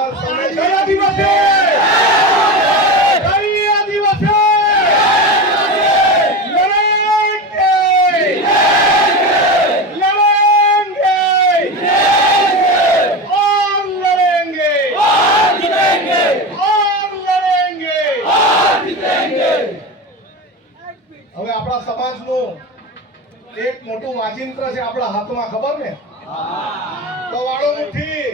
કયા દિવસે કયા દિવસે હવે આપણા સમાજનું એક મોટું વાજિંત્ર છે આપણા હાથમાં, ખબર ને? તો વાળો મુઠ્ઠી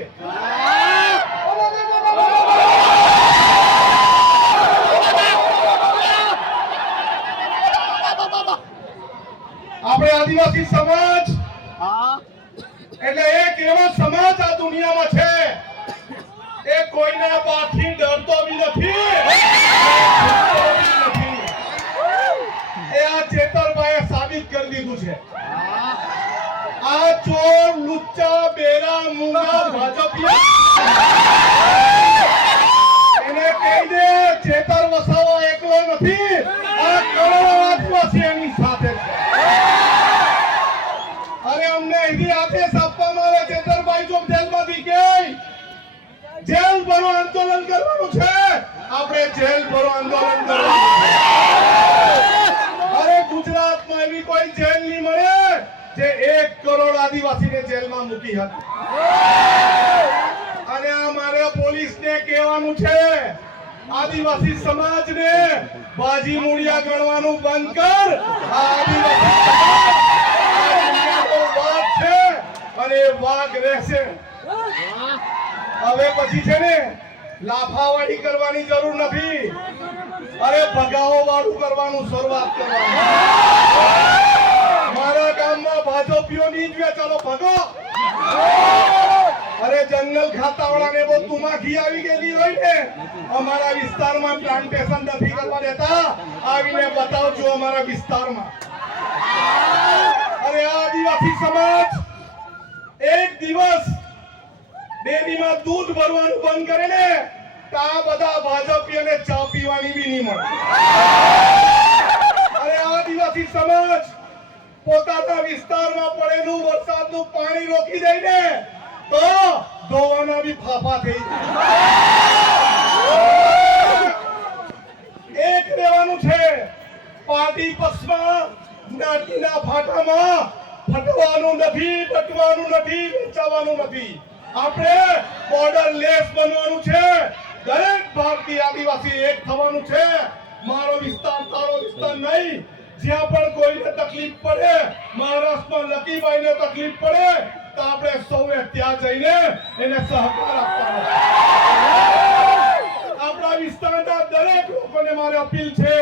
આપણે આદિવાસી સમાજ એટલે એક એવો સમાજ આ દુનિયામાં છે એ કોઈના પાથી ડરતો બી નથી, એ આ ચેતરભાઈએ સાબિત કરી દીધું છે. આ ચોર લુચ્ચા બેરા મૂંગા ભાજપિયા એને કહી દે ચેતર વસાવા એકલો નથી, આ કરોડો આદિવાસી એની સાથે છે. અને અમને એવી આદેશ આપવામાં આવે ચેતરભાઈ જો જેલમાંથી ગઈ જેલ ભરો આંદોલન કરવાનું છે, આપણે જેલ ભરો આંદોલન કરવાનું છે. અરે ગુજરાતમાં એવી કોઈ જેલ નહીં મળે જે 1 કરોડ આદિવાસીને જેલમાં મૂકી હતી. અને આ મારે પોલીસને કહેવાનું છે, આદિવાસી સમાજને બાજી મૂળિયા ગણવાનું બંધ કર. આ આદિવાસી સમાજ વાઘ છે અને વાઘ રહેશે. હવે પછી છે ને લાફાવાળી કરવાની જરૂર નથી, અરે ભગાવો વાળું કરવાનું શરૂઆત કરવાનું. મારા ગામમાં ભાજપીઓ નહીં જ, ચાલો ભગો. અરે જંગલ ખાતાવાળાને બહુ તુમાખી આવી ગયેલી હોય ને, અમારા વિસ્તારમાં પ્લાન્ટેશન નથી કરવા દેતા, આવીને બતાવજો અમારા વિસ્તારમાં. અરે આદિવાસી સમાજ એક દિવસ ડેરીમાં દૂધ ભરવાનું બંધ કરે ને તો આ બધા ભાજપીઓને ચા પીવાની બી નહીં મળે. અરે આદિવાસી સમાજ પોતાના વિસ્તારમાં પડેલું વરસાદનું પાણી રોકી દે ને તો ધોવાના બી ફાફા થઈ જાય. એક રહેવાનું છે, પાર્ટી પક્ષમાં જ્ઞાતિના ફાટામાં ફટવાનું નથી, બટવાનું નથી, વેચાવાનું નથી. આપણે બોર્ડર લેસ બનવાનું છે. દરેક ભારતીય આદિવાસી એક થવાનું છે. મારો વિસ્તાર તારો વિસ્તાર નહીં. જ્યાં પણ કોઈને તકલીફ પડે, મહારાષ્ટ્રમાં લકીભાઈને તકલીફ પડે તો આપણે સૌએ ત્યાં જઈને એને સહકાર આપવાનો. આપણા વિસ્તારના દરેક લોકોને મારી અપીલ છે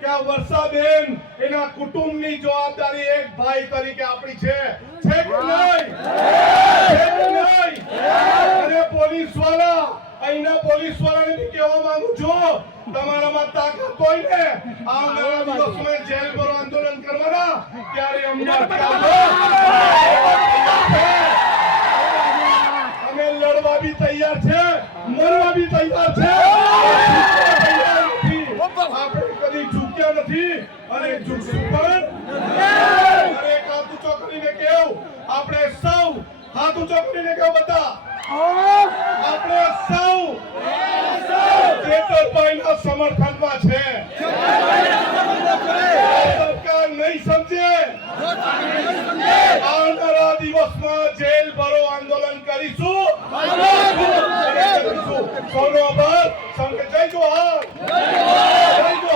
કે આ વર્ષાબેન એના કુટુંબની જવાબદારી એક ભાઈ તરીકે આપણી છે કે નહીં? છે કે નહીં? અને પોલીસ વાળા, અહીંના પોલીસ વાળાને બી કહેવા માંગુ છું, તમારામાં તાકાત હોય ને આવનારા દિવસોમાં જેલ પર આંદોલન કરવાના, ત્યારે અમને અમે લડવા બી તૈયાર છે, મરવા બી તૈયાર છે. આપણે કદી ઝૂક્યા નથી અને ઝૂકશું પણ એક હાથ ઊંચો કરીને કેવું, આપણે સૌ હાથ ઊંચો કરીને કેવું બધા, આપણે સૌ ચેતરભાઈના સમર્થનમાં છે. સરકાર નહીં સમજે, આવનારા દિવસમાં જેલ ભરો આંદોલન કરીશું. સૌનો આભાર.